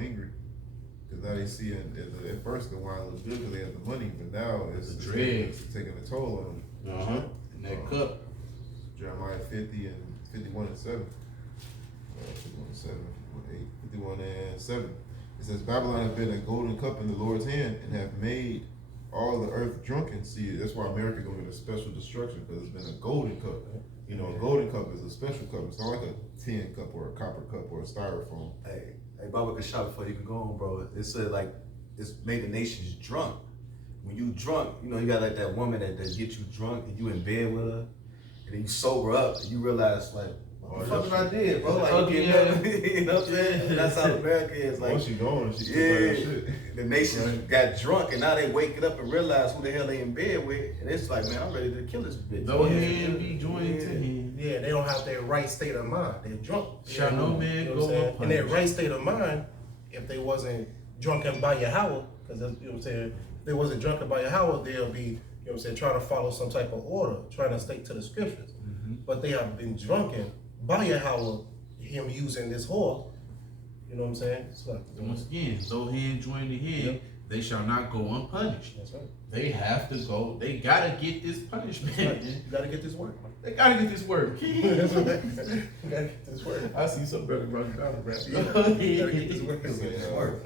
angry. Because now they see at first the wine looks good because they have the money, but now it's taking a toll on them. And that cup. Jeremiah 50 and 51 and 7. 51 and 7, 51 and 7. It says, Babylon has been a golden cup in the Lord's hand and have made all the earth drunken. See, that's why America going to get a special destruction, because it's been a golden cup. You know, a golden cup is a special cup. It's not like a tin cup or a copper cup or a styrofoam. Hey, Baba can shop before you can go on, bro. It said like it's made the nations drunk. When you drunk, you know, you got like that woman that get you drunk and you in bed with her, and then you sober up and you realize like, what the fuck did I did, bro? Like, you know what I'm saying? That's how America is. Like, once she gone, she that shit. The nation got drunk and now they waking up and realize who the hell they in bed with, and it's like, man, I'm ready to kill this bitch. No hand be joined to him. Yeah, they don't have their right state of mind. They're drunk. Shall no man go up. In their right state of mind, if they wasn't drunken by Yahweh, because you know what I'm saying, if they wasn't drunken by Yahweh, they'll be, you know what I'm saying, trying to follow some type of order, trying to stick to the scriptures. But they have been drunken by Yahweh, him using this whore. You know what I'm saying? So, once again, though hand join the hand, they shall not go unpunished. That's right. They have to go. They gotta get this punishment. Right. You gotta get this work. They gotta get this work. You gotta get this work. I see some better running down the rap. You gotta get this work.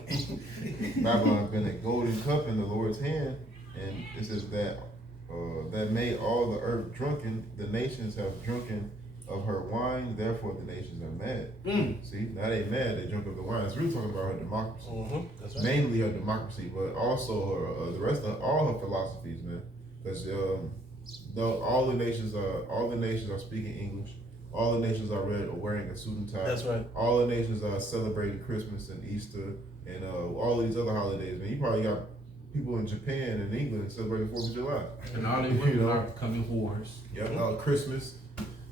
Babylon has been a golden cup in the Lord's hand, and it says that that made all the earth drunken. The nations have drunken of her wine, therefore the nations are mad. See, now they mad, they drunk of the wine. It's really talking about her democracy. That's right. Mainly her democracy, but also her, the rest of all her philosophies, man. Because all the nations are speaking English. All the nations are wearing a suit and tie. That's right. All the nations are celebrating Christmas and Easter and all these other holidays. Man, you probably got people in Japan and England celebrating 4th of July. And all they women are becoming whores. Yeah, Christmas.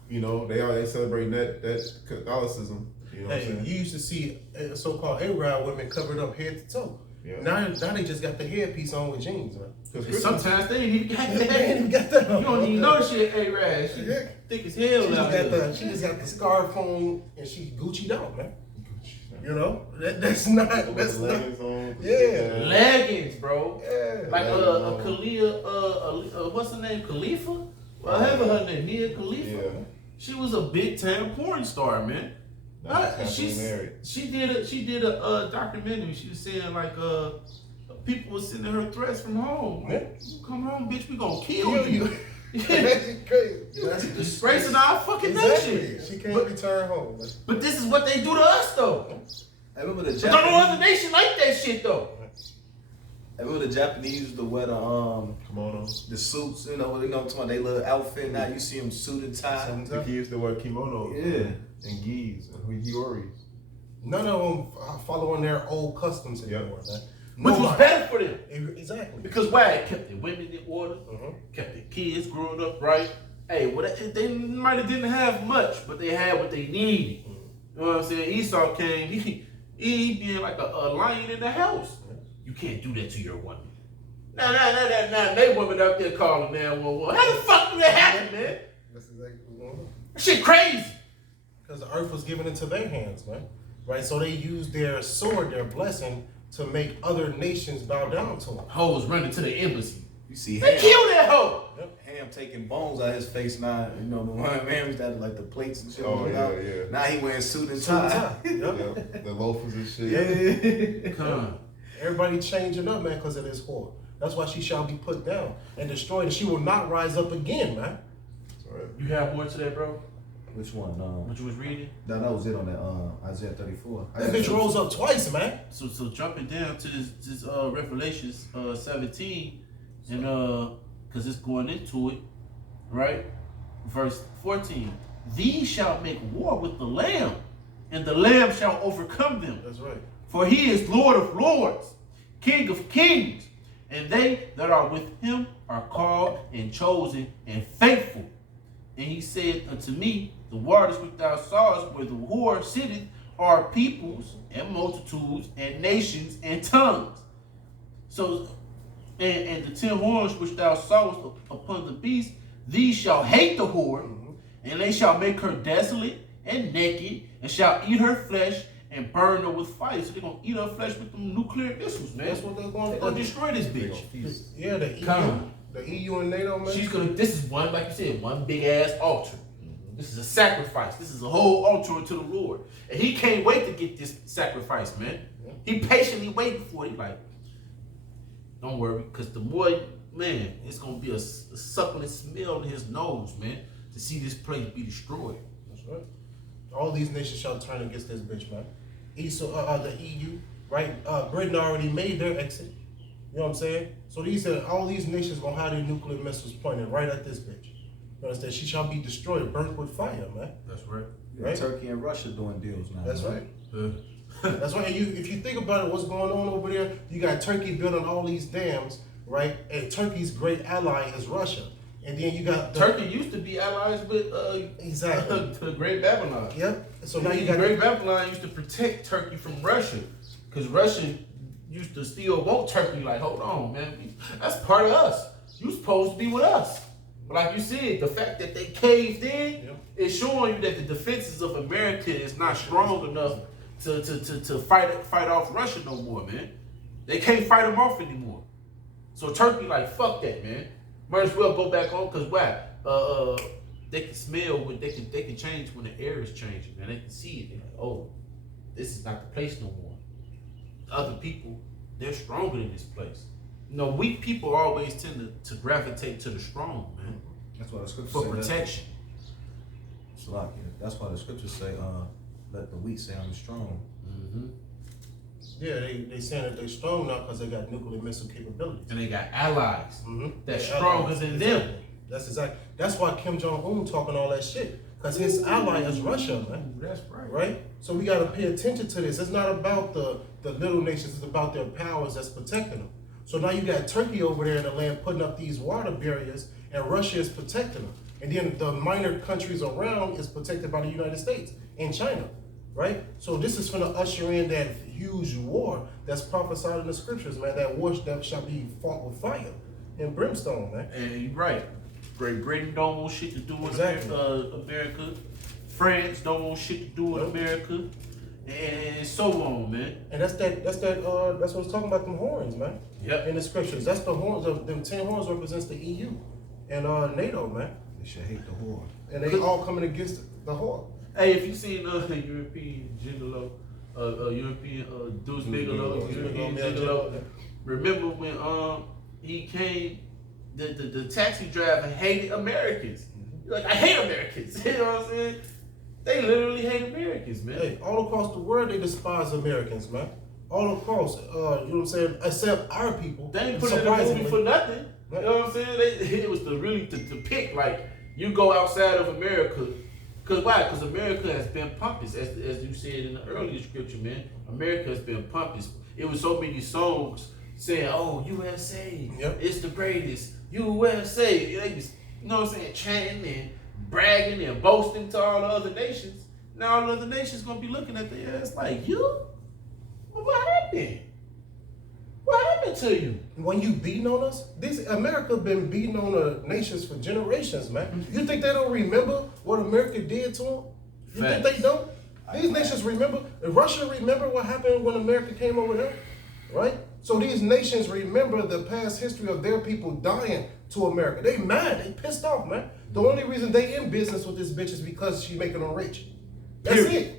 You know, they celebrating that Catholicism. You know what I'm saying? You used to see so-called Arab women covered up head to toe. Yeah. Now they just got the headpiece on with jeans, man. And sometimes they ain't even got that. They ain't even got that on. You don't even know shit, A-Rad. She thick as hell She just got the scarf on and she Gucci'd out, man. You know? That's not leggings on. Yeah. Leggings, bro. Yeah. Like what's her name? Khalifa? Well, I have her name, Nia Khalifa. Yeah. She was a big time porn star, man. She did a documentary. She was saying like people were sending her threats from home. Yeah. You come home, bitch, we gonna kill you. That's crazy. That's disgracing our fucking nation. She can't return home. Man. But this is what they do to us though. I remember the But don't no other nation like that shit though. I remember the Japanese used to wear the kimonos, the suits, you know, talking about their little outfit. Now you see them suit and tie. The kids used to wear kimonos, and gis and hioris. None of them are following their old customs anymore, man. Which was better for them. Exactly. Because why? It kept the women in order, kept the kids growing up right. Hey, well, they might have didn't have much, but they had what they needed. You know what I'm saying? Esau came, he being like a lion in the house. You can't do that to your woman. Now, they women out there calling 911. How the fuck did that happen, man? That's exactly what's going on. That shit crazy. Because the earth was given into their hands, man. Right? So they used their sword, their blessing, to make other nations bow down to them. Hoes running to the embassy. You see They killed that hoe. Ham taking bones out of his face now. You know, the one man was that like the plates and shit. Oh, yeah. Now he wearing suit and tie. The loafers and shit. Yeah. Come on. Everybody changing up, man, because of this whore. That's why she shall be put down and destroyed, and she will not rise up again, man. Right. You have more to that, bro? Which one? What you was reading? No, that was it on that Isaiah 34. That bitch rose up twice, man. So jumping down to this Revelations 17, and because it's going into it, right? Verse 14. These shall make war with the Lamb, and the Lamb shall overcome them. That's right. For he is Lord of lords, King of kings, and they that are with him are called and chosen and faithful. And he said unto me, the waters which thou sawest where the whore sitteth are peoples and multitudes and nations and tongues. So, and the 10 horns which thou sawest upon the beast, these shall hate the whore, and they shall make her desolate and naked, and shall eat her flesh, and burn her with fire. So they're gonna eat her flesh with them nuclear missiles, man. That's what they're going They're to gonna do. destroy this bitch. Yeah, the EU, Come. the EU and NATO, man. She's gonna. This is one, like you said, one big ass altar. This is a sacrifice. This is a whole altar unto the Lord, and he can't wait to get this sacrifice, man. He patiently waiting for it. He like, don't worry, because the more, man, it's gonna be a succulent smell in his nose, man, to see this place be destroyed. That's right. All these nations shall turn against this bitch, man. The EU, right? Britain already made their exit. You know what I'm saying? So all these nations gonna have their nuclear missiles pointed right at this bitch. You understand? She shall be destroyed, burnt with fire, man. That's right. Right? Turkey and Russia doing deals now. That's man. right. That's right. And if you think about it, what's going on over there? You got Turkey building all these dams, right? And Turkey's great ally is Russia. And then you got Turkey used to be allies with exactly the Great Babylon. Yep. So now you got Great Babylon used to protect Turkey from Russia, because Russia used to still want Turkey. Like, hold on, man, that's part of us. You supposed to be with us. But like you said, the fact that they caved in is showing you that the defenses of America is not strong enough to fight off Russia no more, man. They can't fight them off anymore. So Turkey, like, fuck that, man. Might as well go back home, because why? They can smell when they can change when the air is changing, man. They can see it. They're like, oh, this is not the place no more. Other people, they're stronger than this place. You know, weak people always tend to gravitate to the strong, man. That's why the scriptures For say protection. That's why the scriptures say, let the weak say I'm strong. Mm-hmm. Yeah, they saying that they're strong now because they got nuclear missile capabilities. And they got allies that's They're stronger allies. than Exactly. them. That's exactly. That's why Kim Jong-un talking all that shit. Because his ally is Russia, man. That's right. Right? So we got to pay attention to this. It's not about the little nations. It's about their powers that's protecting them. So now you got Turkey over there in the land putting up these water barriers, and Russia is protecting them. And then the minor countries around is protected by the United States and China. Right? So this is going to usher in that huge war that's prophesied in the scriptures, man. That war that shall be fought with fire and brimstone, man. And you're right. Great Britain don't want shit to do with Exactly. America. France don't want shit to do with America. And so on, man. And that's what it's talking about, them horns, man. Yep. In the scriptures. That's the horns of them 10 horns represents the EU and NATO, man. They should hate the whore. And they all coming against the whore. Hey, if you seen European Gigolo, European Deuce Bigelow, European Gigolo, remember when he came, the taxi driver hated Americans. Like, I hate Americans. You know what I'm saying? They literally hate Americans, man. Hey, all across the world they despise Americans, man. All across, you know what I'm saying? Except our people. They ain't put it in the movie for nothing. You know what I'm saying? It was to pick, like, you go outside of America. Because why? Because America has been pompous, as you said in the earlier scripture, man. America has been pompous. It was so many songs saying, oh, USA, it's the greatest. USA. They was, you know what I'm saying, chanting and bragging and boasting to all the other nations. Now all the other nations going to be looking at their ass like, you? Well, what happened? What happened to you? When you beating on us, America been beating on the nations for generations, man. You think they don't remember what America did to them? You think they don't? These nations remember. Russia remember what happened when America came over there, right? So these nations remember the past history of their people dying to America. They mad. They pissed off, man. The only reason they in business with this bitch is because she making them rich. That's it.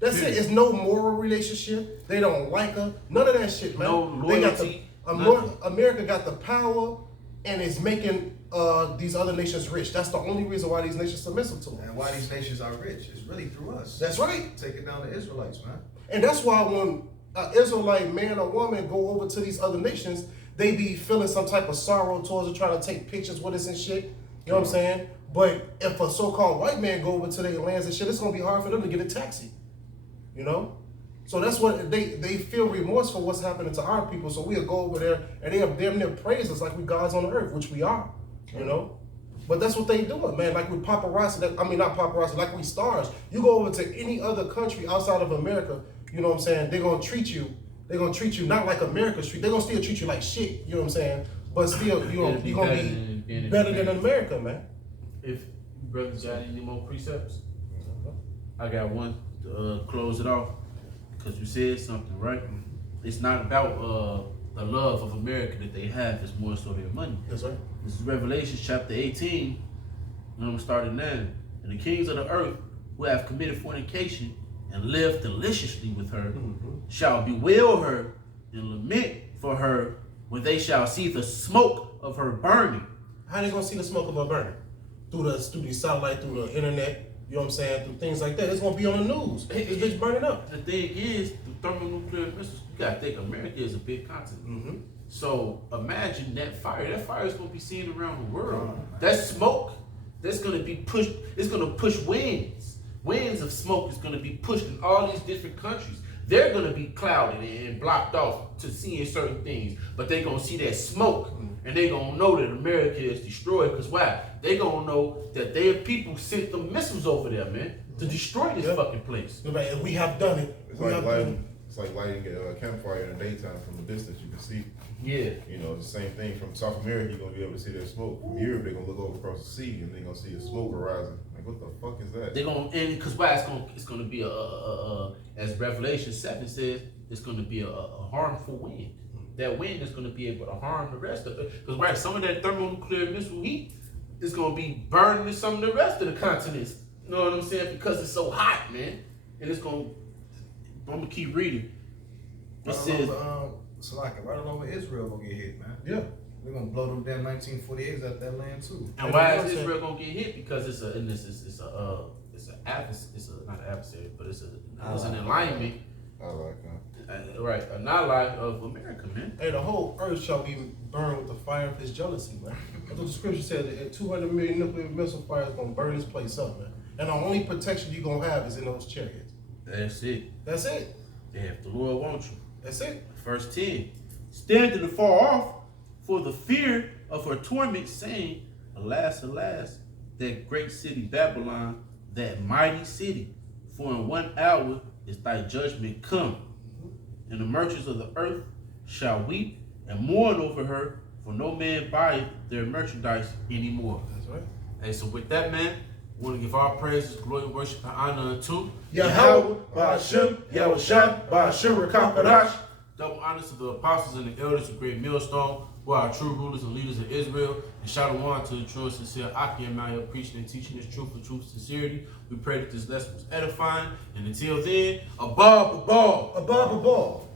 That's it. It's no moral relationship. They don't like her. None of that shit, man. No loyalty. America got the power and is making these other nations rich. That's the only reason why these nations submissive to them. And why these nations are rich is really through us. That's right. Taking down the Israelites, man. And that's why when an Israelite man or woman go over to these other nations, they be feeling some type of sorrow towards it, trying to take pictures with us and shit. You know what I'm saying? But if a so-called white man go over to their lands and shit, it's gonna be hard for them to get a taxi. You know? So that's what they feel remorse for what's happening to our people. So we'll go over there and they have damn near praise us like we gods on the earth, which we are. You know? But that's what they doing, man. Like with paparazzi, not paparazzi, like we stars. You go over to any other country outside of America, you know what I'm saying? They're gonna treat you not like America treat. They're gonna still treat you like shit, you know what I'm saying? But still, you're gonna be better than America, man. If brothers got any more precepts, I got one to close it off. because you said something, right? It's not about the love of America that they have. It's more so their money. Yes, sir. This is Revelation chapter 18. And I'm starting now. And the kings of the earth who have committed fornication and lived deliciously with her shall bewail her and lament for her when they shall see the smoke of her burning. How they gonna see the smoke of her burning? Through the satellite, through the internet, you know what I'm saying? Through things like that. It's gonna be on the news. It's just burning up. The thing is, the thermonuclear missiles, you gotta think America is a big continent. So imagine that fire. That fire is gonna be seen around the world. That smoke, that's gonna be pushed, it's gonna push winds. Winds of smoke is gonna be pushed in all these different countries. They're gonna be clouded and blocked off to seeing certain things, but they're gonna see that smoke and they're gonna know that America is destroyed. Because why? They're gonna know that their people sent the missiles over there, man, to destroy this fucking place. And we have done it. It's like lighting a campfire in the daytime from a distance. You can see. Yeah. You know, the same thing from South America. You're gonna be able to see that smoke. From Europe, they're gonna look over across the sea and they're gonna see the smoke arising. Like, what the fuck is that? They're gonna, and because why? It's gonna be as Revelation 7 says, it's gonna be a harmful wind. That wind is gonna be able to harm the rest of it. Because right, some of that thermonuclear missile heat is gonna be burning some of the rest of the continents. You know what I'm saying? Because it's so hot, man. And it's gonna. I'm gonna keep reading. It says. So like right over Israel gonna get hit, man. Yeah. We're gonna blow them damn 1948s out that land too. And why is Israel gonna get hit? Because it's an adversary, but it's an alignment. I like that. Right, an ally of America, man. Hey, the whole earth shall be burned with the fire of his jealousy, man. That's what the scripture said that 200 million nuclear missile fire is gonna burn this place up, man. And the only protection you're gonna have is in those chariots. That's it. That's it. Yeah, if the Lord wants you. That's it. Verse 10. Standing afar off for the fear of her torment, saying, Alas, alas, that great city Babylon, that mighty city, for in 1 hour is thy judgment come. And the merchants of the earth shall weep and mourn over her, for no man buyeth their merchandise anymore. That's right. Hey, so with that, man, we want to give our praises, glory, worship, and honor unto Yahweh, Ba'ashem, Yahushua, Ba'ashem, Rakakadash. double honors to the apostles and the elders of Great Millstone, who are our true rulers and leaders of Israel, and shalom to the true and sincere Akim out here preaching and teaching this truth with truth and sincerity. We pray that this lesson was edifying, and until then, above the ball. Above the ball.